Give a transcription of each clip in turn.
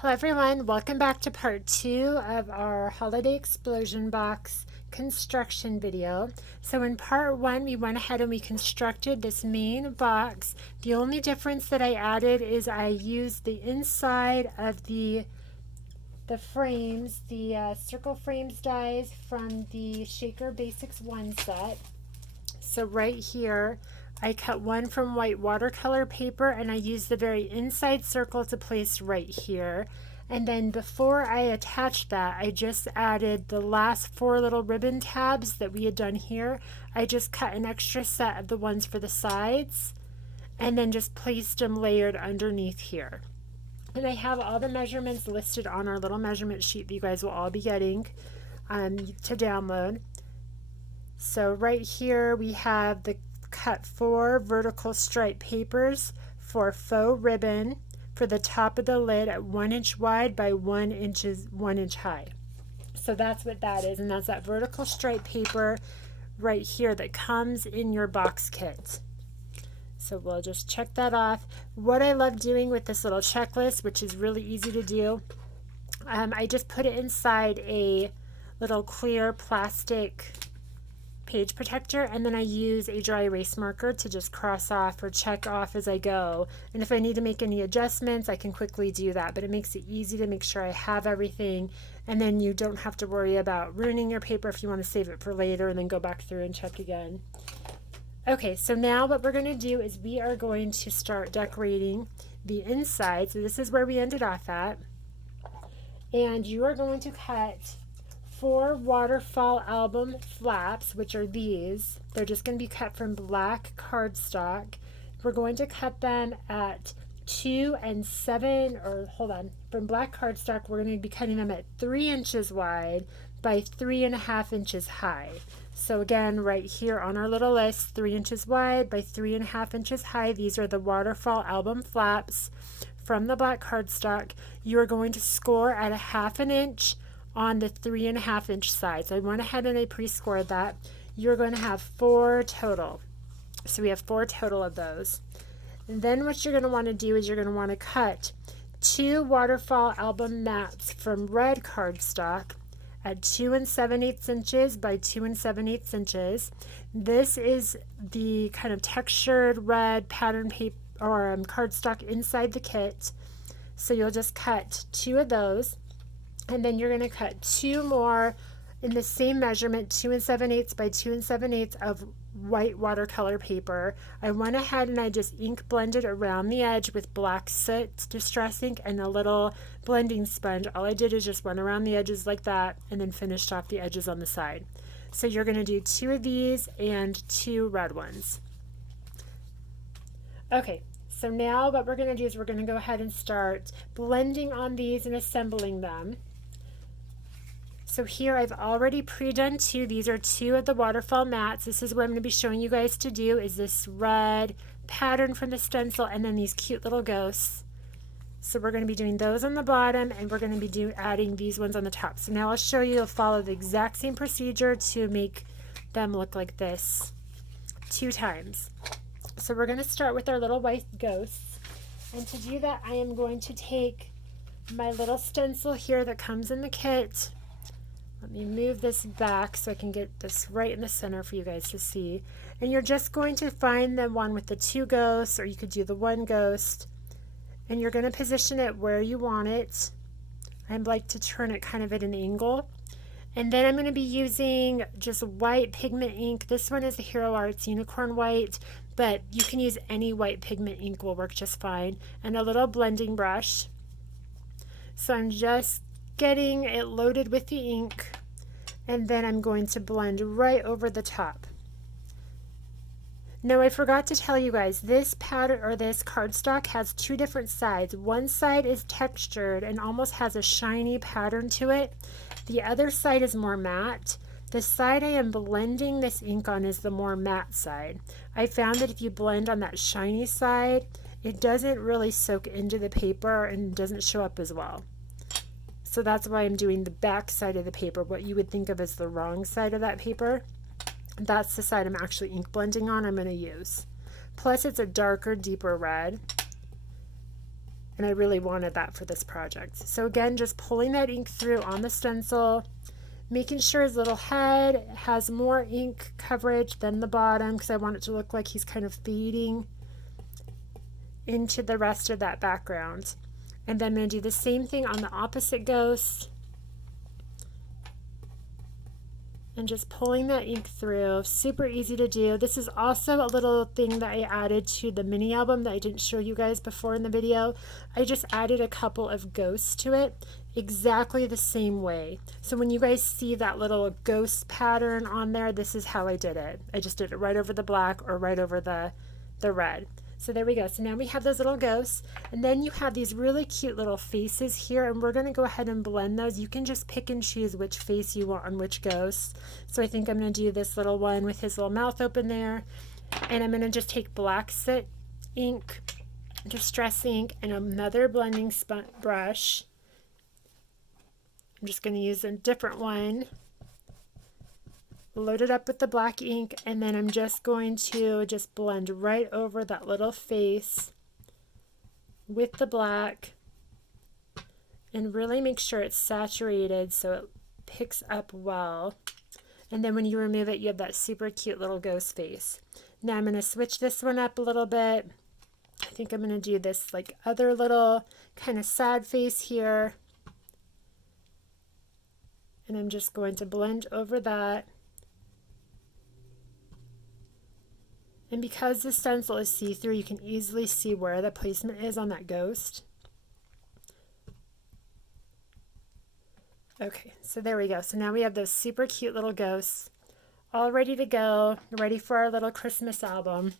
Hello everyone, welcome back to part 2 of our Holiday Explosion Box construction video. So in part 1 we went ahead and we constructed this main box. The only difference that I added is I used the inside of the frames, the circle frames dies from the Shaker Basics 1 set. So right here I cut one from white watercolor paper and I used the very inside circle to place right here. And then before I attached that, I just added the last 4 little ribbon tabs that we had done here. I just cut an extra set of the ones for the sides and then just placed them layered underneath here. And I have all the measurements listed on our little measurement sheet that you guys will all be getting to download. So right here we have the cut 4 vertical stripe papers for faux ribbon for the top of the lid at 1 inch wide by 1 inch high. So that's what that is, and that's that vertical stripe paper right here that comes in your box kit. So we'll just check that off. What I love doing with this little checklist, which is really easy to do, I just put it inside a little clear plastic page protector, and then I use a dry erase marker to just cross off or check off as I go. And if I need to make any adjustments, I can quickly do that, but it makes it easy to make sure I have everything, and then you don't have to worry about ruining your paper if you want to save it for later and then go back through and check again. Okay, so now what we're going to do is we are going to start decorating the inside. So this is where we ended off at, and you are going to cut 4 waterfall album flaps, which are these. They're just going to be cut from black cardstock. We're going to cut them at 2 and 7, or hold on, from black cardstock we're going to be cutting them at 3 inches wide by 3.5 inches high. So again, right here on our little list, 3 inches wide by 3.5 inches high. These are the waterfall album flaps from the black cardstock. You are going to score at 1/2 inch on the 3.5 inch side. So I went ahead and I pre-scored that. You're going to have 4 total. So we have 4 total of those. And then what you're going to want to do is you're going to want to cut 2 waterfall album mats from red cardstock at 2 7/8 inches by 2 7/8 inches. This is the kind of textured red pattern paper or cardstock inside the kit. So you'll just cut 2 of those. And then you're going to cut 2 more in the same measurement, 2 7/8 by 2 7/8 of white watercolor paper. I went ahead and I just ink blended around the edge with black soot distress ink and a little blending sponge. All I did is just went around the edges like that and then finished off the edges on the side. So you're going to do 2 of these and 2 red ones. Okay, so now what we're going to do is we're going to go ahead and start blending on these and assembling them. So here I've already pre-done 2. These are 2 of the waterfall mats. This is what I'm going to be showing you guys to do, is this red pattern from the stencil and then these cute little ghosts. So we're going to be doing those on the bottom, and we're going to be adding these ones on the top. So now I'll show you, I'll follow the exact same procedure to make them look like this 2 times. So we're going to start with our little white ghosts, and to do that I am going to take my little stencil here that comes in the kit. Let me move this back so I can get this right in the center for you guys to see. And you're just going to find the one with the 2 ghosts, or you could do the 1 ghost. And you're going to position it where you want it. I like to turn it kind of at an angle. And then I'm going to be using just white pigment ink. This one is the Hero Arts Unicorn White, but you can use any white pigment ink, will work just fine. And a little blending brush. So I'm just getting it loaded with the ink, and then I'm going to blend right over the top. Now I forgot to tell you guys, this pattern or this cardstock has 2 different sides. One side is textured and almost has a shiny pattern to it. The other side is more matte. The side I am blending this ink on is the more matte side. I found that if you blend on that shiny side, it doesn't really soak into the paper and doesn't show up as well. So that's why I'm doing the back side of the paper, what you would think of as the wrong side of that paper. That's the side I'm actually ink blending on, I'm going to use. Plus it's a darker, deeper red. and I really wanted that for this project. So again, just pulling that ink through on the stencil, making sure his little head has more ink coverage than the bottom because I want it to look like he's kind of fading into the rest of that background. And then I'm going to do the same thing on the opposite ghost. And just pulling that ink through. Super easy to do. This is also a little thing that I added to the mini album that I didn't show you guys before in the video. I just added a couple of ghosts to it exactly the same way. So when you guys see that little ghost pattern on there, this is how I did it. I just did it right over the black or right over the red. So there we go. So now we have those little ghosts, and then you have these really cute little faces here, and we're going to go ahead and blend those. You can just pick and choose which face you want on which ghost. So I think I'm going to do this little one with his little mouth open there, and I'm going to just take black soot ink, distress ink, and another blending brush. I'm just going to use a different one. Load it up with the black ink, and then I'm just going to just blend right over that little face with the black and really make sure it's saturated so it picks up well. And then when you remove it, you have that super cute little ghost face. Now I'm going to switch this one up a little bit. I think I'm going to do this like other little kind of sad face here. And I'm just going to blend over that. And because the stencil is see-through, you can easily see where the placement is on that ghost. Okay, so there we go. So now we have those super cute little ghosts all ready to go, ready for our little Christmas album.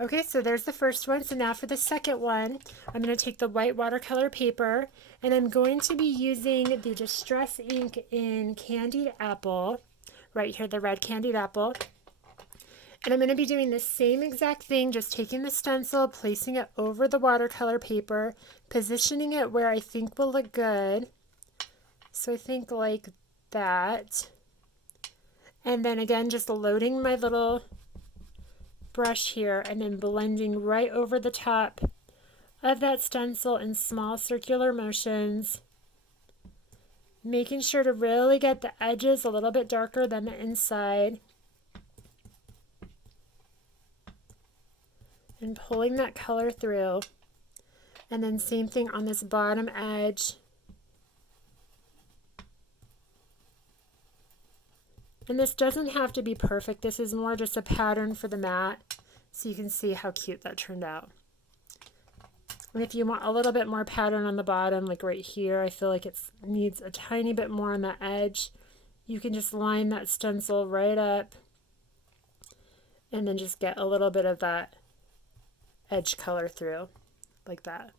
Okay, so there's the first one. So now for the second one, I'm going to take the white watercolor paper, and I'm going to be using the Distress ink in Candied Apple, right here, the red Candied Apple. And I'm going to be doing the same exact thing, just taking the stencil, placing it over the watercolor paper, positioning it where I think will look good. So I think like that. And then again, just loading my little brush here and then blending right over the top of that stencil in small circular motions. Making sure to really get the edges a little bit darker than the inside. And pulling that color through. And then same thing on this bottom edge. And this doesn't have to be perfect. This is more just a pattern for the mat, so you can see how cute that turned out. And if you want a little bit more pattern on the bottom, like right here, I feel like it needs a tiny bit more on the edge. You can just line that stencil right up and then just get a little bit of that edge color through like that.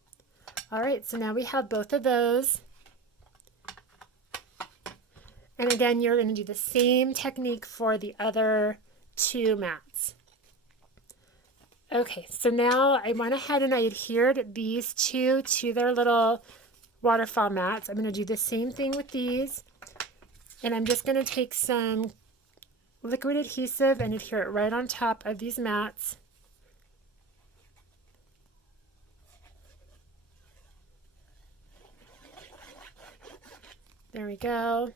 All right, so now we have both of those. And again, you're going to do the same technique for the other two mats. Okay, so now I went ahead and I adhered these two to their little waterfall mats. I'm going to do the same thing with these. And I'm just going to take some liquid adhesive and adhere it right on top of these mats. There we go.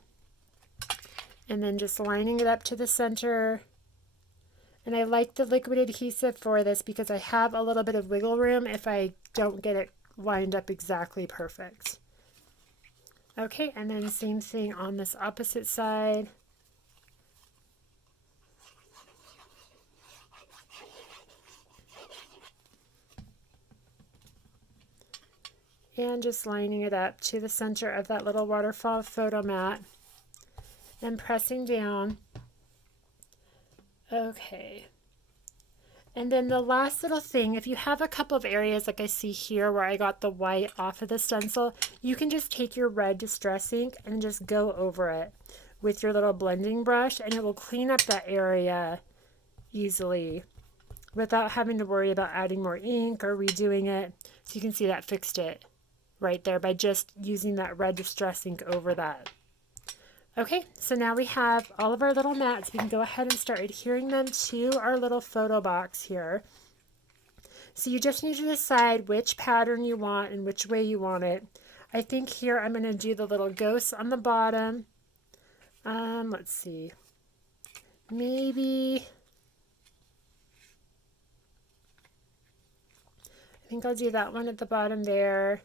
And then just lining it up to the center. And I like the liquid adhesive for this because I have a little bit of wiggle room if I don't get it lined up exactly perfect. Okay, and then same thing on this opposite side. And just lining it up to the center of that little waterfall photo mat and pressing down. Okay. And then the last little thing, if you have a couple of areas like I see here where I got the white off of the stencil, you can just take your red Distress ink and just go over it with your little blending brush, and it will clean up that area easily without having to worry about adding more ink or redoing it. So you can see that fixed it right there by just using that red Distress ink over that. Okay, so now we have all of our little mats. We can go ahead and start adhering them to our little photo box here. So you just need to decide which pattern you want and which way you want it. I think here I'm going to do the little ghosts on the bottom. Let's see. Maybe, I think I'll do that one at the bottom there.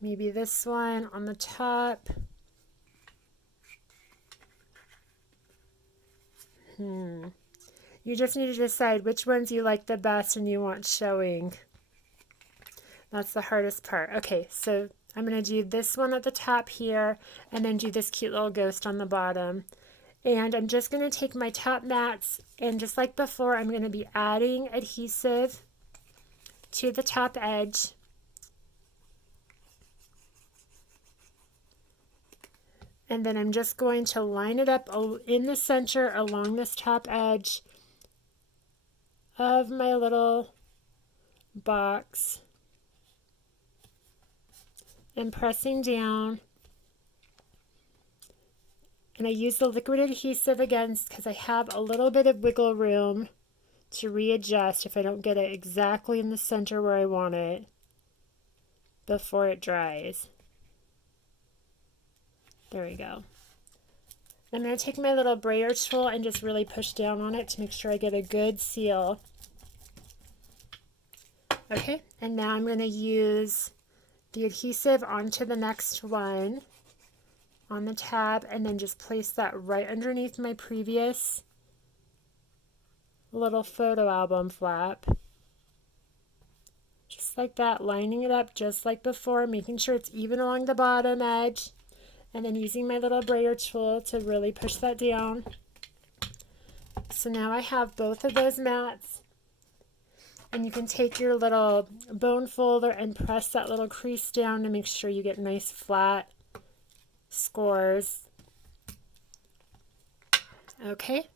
Maybe this one on the top. You just need to decide which ones you like the best and you want showing. That's the hardest part. Okay, so I'm going to do this one at the top here and then do this cute little ghost on the bottom. And I'm just going to take my top mats and just like before, I'm going to be adding adhesive to the top edge. And then I'm just going to line it up in the center along this top edge of my little box and pressing down. And I use the liquid adhesive again because I have a little bit of wiggle room to readjust if I don't get it exactly in the center where I want it before it dries. There we go. I'm going to take my little brayer tool and just really push down on it to make sure I get a good seal. Okay, and now I'm going to use the adhesive onto the next one on the tab and then just place that right underneath my previous little photo album flap. Just like that, lining it up just like before, making sure it's even along the bottom edge. And then using my little brayer tool to really push that down. So now I have both of those mats. And you can take your little bone folder and press that little crease down to make sure you get nice flat scores. Okay.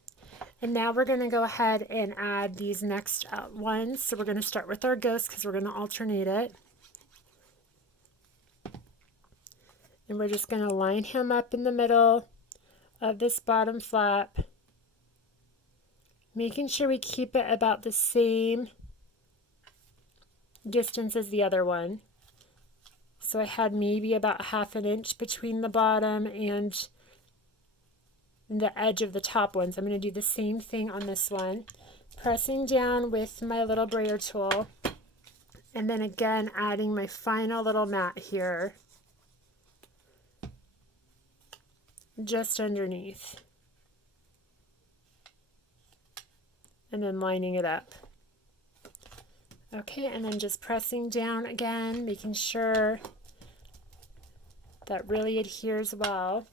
And now we're going to go ahead and add these next ones. So we're going to start with our ghost because we're going to alternate it. And we're just going to line him up in the middle of this bottom flap, making sure we keep it about the same distance as the other one. So I had maybe about 1/2 inch between the bottom and the edge of the top one. So I'm going to do the same thing on this one, pressing down with my little brayer tool, and then again adding my final little mat here. Just underneath, and then lining it up. Okay, and then just pressing down again, making sure that really adheres well.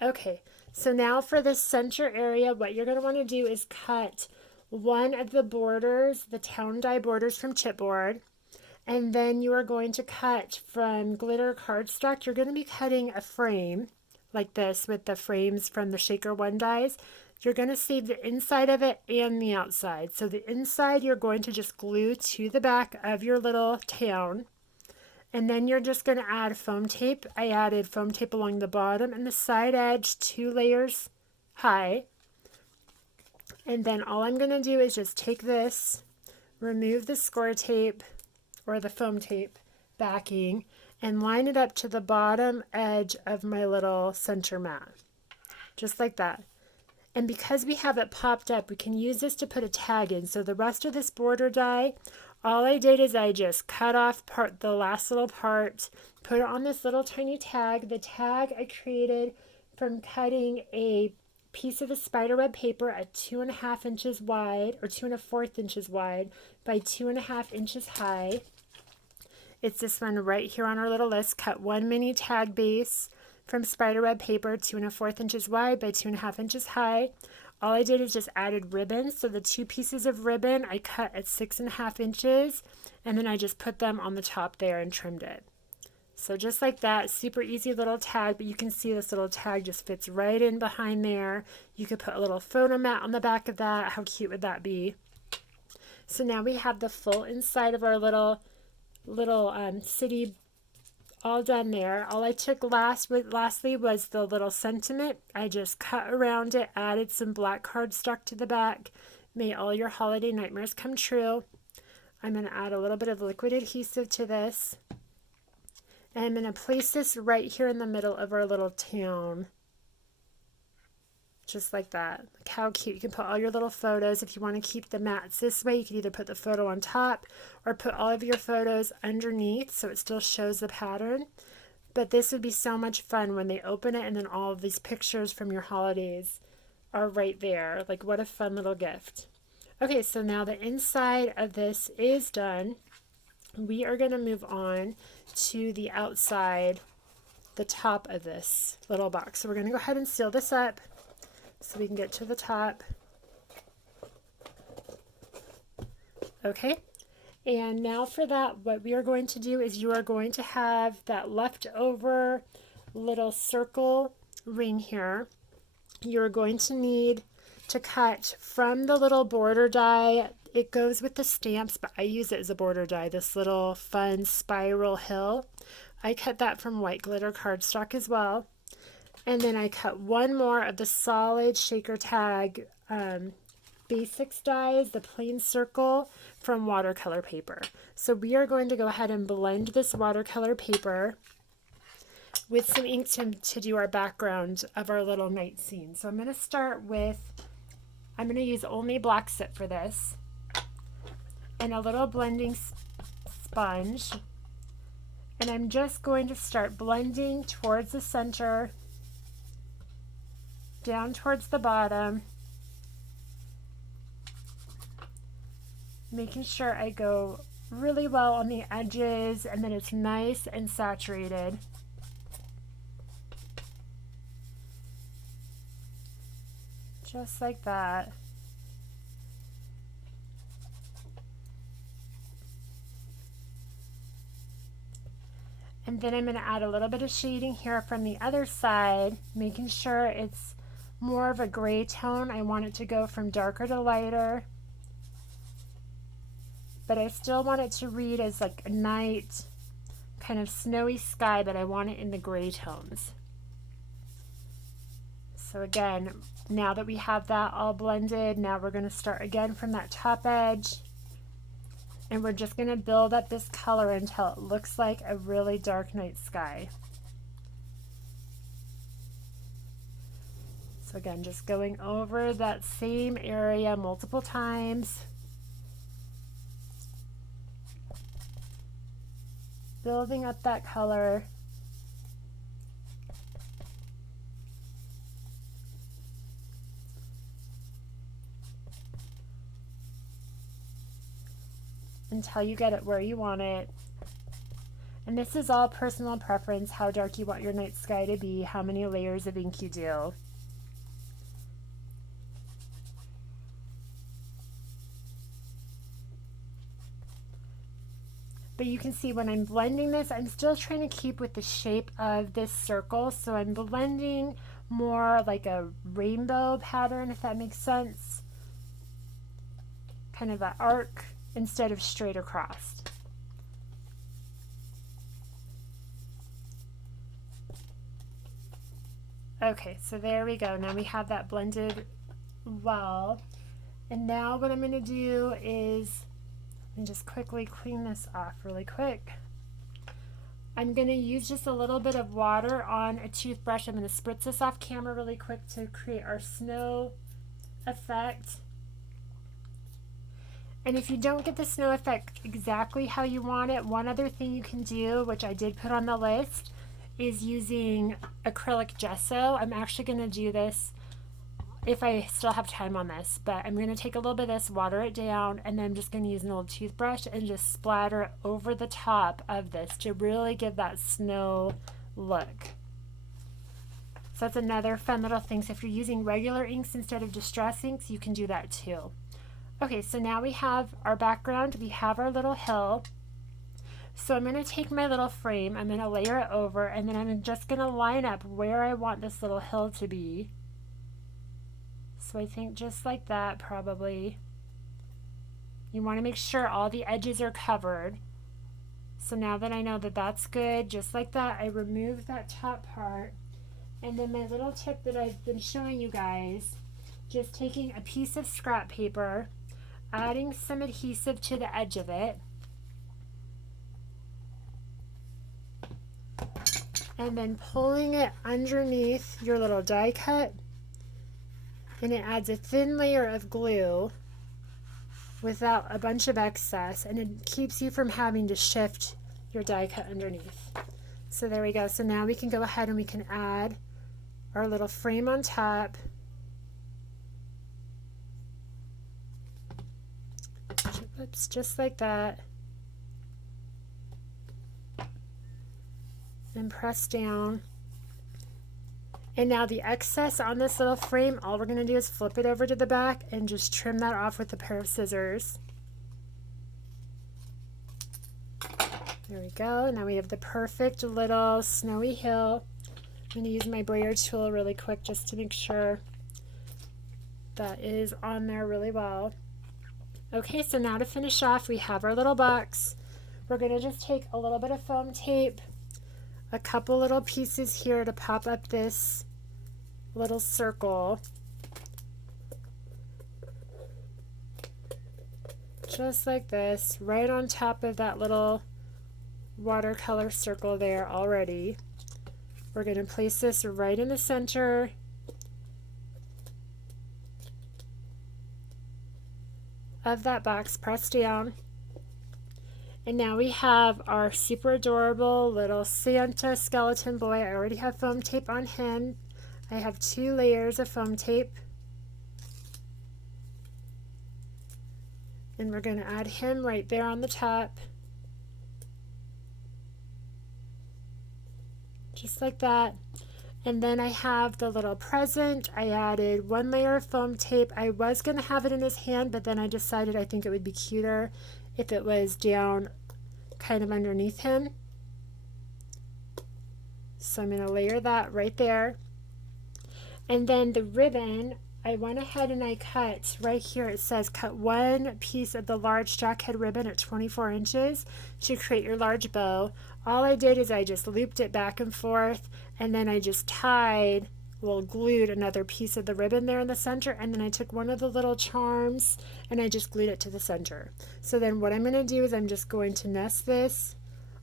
Okay, so now for this center area, what you're going to want to do is cut one of the borders, the town die borders from chipboard, and then you are going to cut from glitter cardstock. You're going to be cutting a frame like this with the frames from the Shaker 1 dies. You're going to save the inside of it and the outside. So the inside you're going to just glue to the back of your little town. And then you're just going to add foam tape. I added foam tape along the bottom and the side edge 2 layers high. And then all I'm going to do is just take this, remove the score tape or the foam tape backing, and line it up to the bottom edge of my little center mat. Just like that. And because we have it popped up, we can use this to put a tag in. So the rest of this border die, all I did is I just cut off the last little part, put it on this little tiny tag. The tag I created from cutting a piece of the spiderweb paper at 2.5 inches wide, or 2 1/4 inches wide by 2.5 inches high. It's this one right here on our little list. Cut 1 mini tag base from spiderweb paper, 2 1/4 inches wide by 2.5 inches high. All I did is just added ribbon. So the 2 pieces of ribbon I cut at 6.5 inches, and then I just put them on the top there and trimmed it. So just like that, super easy little tag, but you can see this little tag just fits right in behind there. You could put a little photo mat on the back of that. How cute would that be? So now we have the full inside of our little city all done there. All I took lastly was the little sentiment. I just cut around it, added some black cardstock to the back. May all your holiday nightmares come true. I'm going to add a little bit of liquid adhesive to this. And I'm going to place this right here in the middle of our little town. Just like that. Look how cute. You can put all your little photos. If you want to keep the mats this way, you can either put the photo on top or put all of your photos underneath so it still shows the pattern. But this would be so much fun when they open it and then all of these pictures from your holidays are right there. Like, what a fun little gift. Okay, so now the inside of this is done. We are going to move on to the outside, the top of this little box. So we're going to go ahead and seal this up so we can get to the top. Okay, and now for that, what we are going to do is you are going to have that leftover little circle ring here. You're going to need to cut from the little border die. It goes with the stamps, but I use it as a border die, this little fun spiral hill. I cut that from white glitter cardstock as well. And then I cut one more of the solid shaker tag basics dies, the plain circle, from watercolor paper. So we are going to go ahead and blend this watercolor paper with some ink to do our background of our little night scene. So I'm going to start with, I'm going to use only black soot for this, and a little blending sponge. And I'm just going to start blending towards the center, down towards the bottom, making sure I go really well on the edges and then it's nice and saturated. Just like that. And then I'm going to add a little bit of shading here from the other side, making sure it's more of a gray tone. I want it to go from darker to lighter, but I still want it to read as like a night, kind of snowy sky, but I want it in the gray tones. So again, now that we have that all blended, now we're going to start again from that top edge. And we're just going to build up this color until it looks like a really dark night sky. So again, just going over that same area multiple times. Building up that color. Until you get it where you want it. And this is all personal preference, how dark you want your night sky to be, how many layers of ink you do. But you can see when I'm blending this, I'm still trying to keep with the shape of this circle. So I'm blending more like a rainbow pattern, if that makes sense. Kind of an arc instead of straight across. Okay, so there we go. Now we have that blended well. And now what I'm going to do is, let me just quickly clean this off really quick. I'm going to use just a little bit of water on a toothbrush. I'm going to spritz this off camera really quick to create our snow effect. And if you don't get the snow effect exactly how you want it, one other thing you can do, which I did put on the list, is using acrylic gesso. I'm actually going to do this if I still have time on this, but I'm going to take a little bit of this, water it down, and then I'm just going to use an old toothbrush and just splatter it over the top of this to really give that snow look. So that's another fun little thing. So if you're using regular inks instead of distress inks, you can do that too. Okay, so now we have our background, we have our little hill. So I'm going to take my little frame, I'm going to layer it over, and then I'm just going to line up where I want this little hill to be. So I think just like that probably. You want to make sure all the edges are covered. So now that I know that that's good, just like that, I remove that top part. And then my little tip that I've been showing you guys, just taking a piece of scrap paper, adding some adhesive to the edge of it. And then pulling it underneath your little die cut, and it adds a thin layer of glue without a bunch of excess, and it keeps you from having to shift your die cut underneath. So there we go. So now we can go ahead and we can add our little frame on top. Oops, just like that. And press down. And now the excess on this little frame, all we're going to do is flip it over to the back and just trim that off with a pair of scissors. There we go. Now we have the perfect little snowy hill. I'm going to use my brayer tool really quick just to make sure that is on there really well. Okay, so now to finish off, we have our little box. We're going to just take a little bit of foam tape, a couple little pieces here to pop up this little circle, just like this, right on top of that little watercolor circle there already. We're going to place this right in the center. Of that box, press down. And now we have our super adorable little Santa skeleton boy. I already have foam tape on him. I have 2 layers of foam tape. And we're going to add him right there on the top. Just like that. And then I have the little present. I added 1 layer of foam tape. I was going to have it in his hand, but then I decided I think it would be cuter if it was down kind of underneath him. So I'm going to layer that right there. And then the ribbon, I went ahead and I cut right here. It says cut 1 piece of the large jackhead ribbon at 24 inches to create your large bow. All I did is I just looped it back and forth, and then I just tied, well, glued another piece of the ribbon there in the center, and then I took one of the little charms and I just glued it to the center. So then what I'm going to do is I'm just going to nest this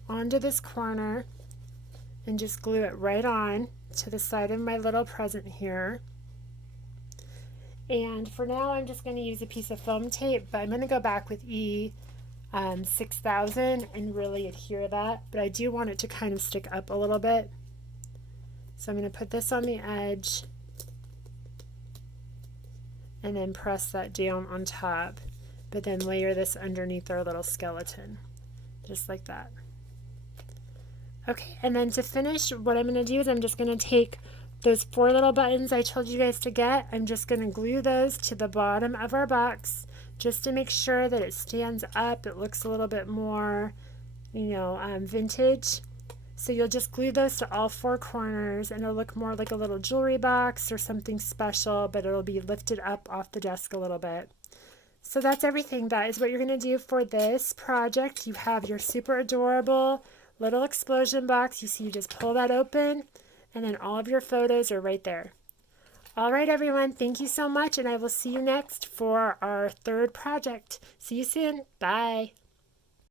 onto this corner and just glue it right on to the side of my little present here. And for now I'm just going to use a piece of foam tape, but I'm going to go back with E6000 and really adhere that, but I do want it to kind of stick up a little bit. So I'm going to put this on the edge and then press that down on top, but then layer this underneath our little skeleton, just like that. Okay, and then to finish, what I'm going to do is I'm just going to take those 4 little buttons I told you guys to get. I'm just going to glue those to the bottom of our box just to make sure that it stands up. It looks a little bit more, vintage. So you'll just glue those to all 4 corners, and it'll look more like a little jewelry box or something special, but it'll be lifted up off the desk a little bit. So that's everything. That is what you're going to do for this project. You have your super adorable little explosion box. You see, you just pull that open, and then all of your photos are right there. All right, everyone, thank you so much, and I will see you next for our 3rd project. See you soon. Bye.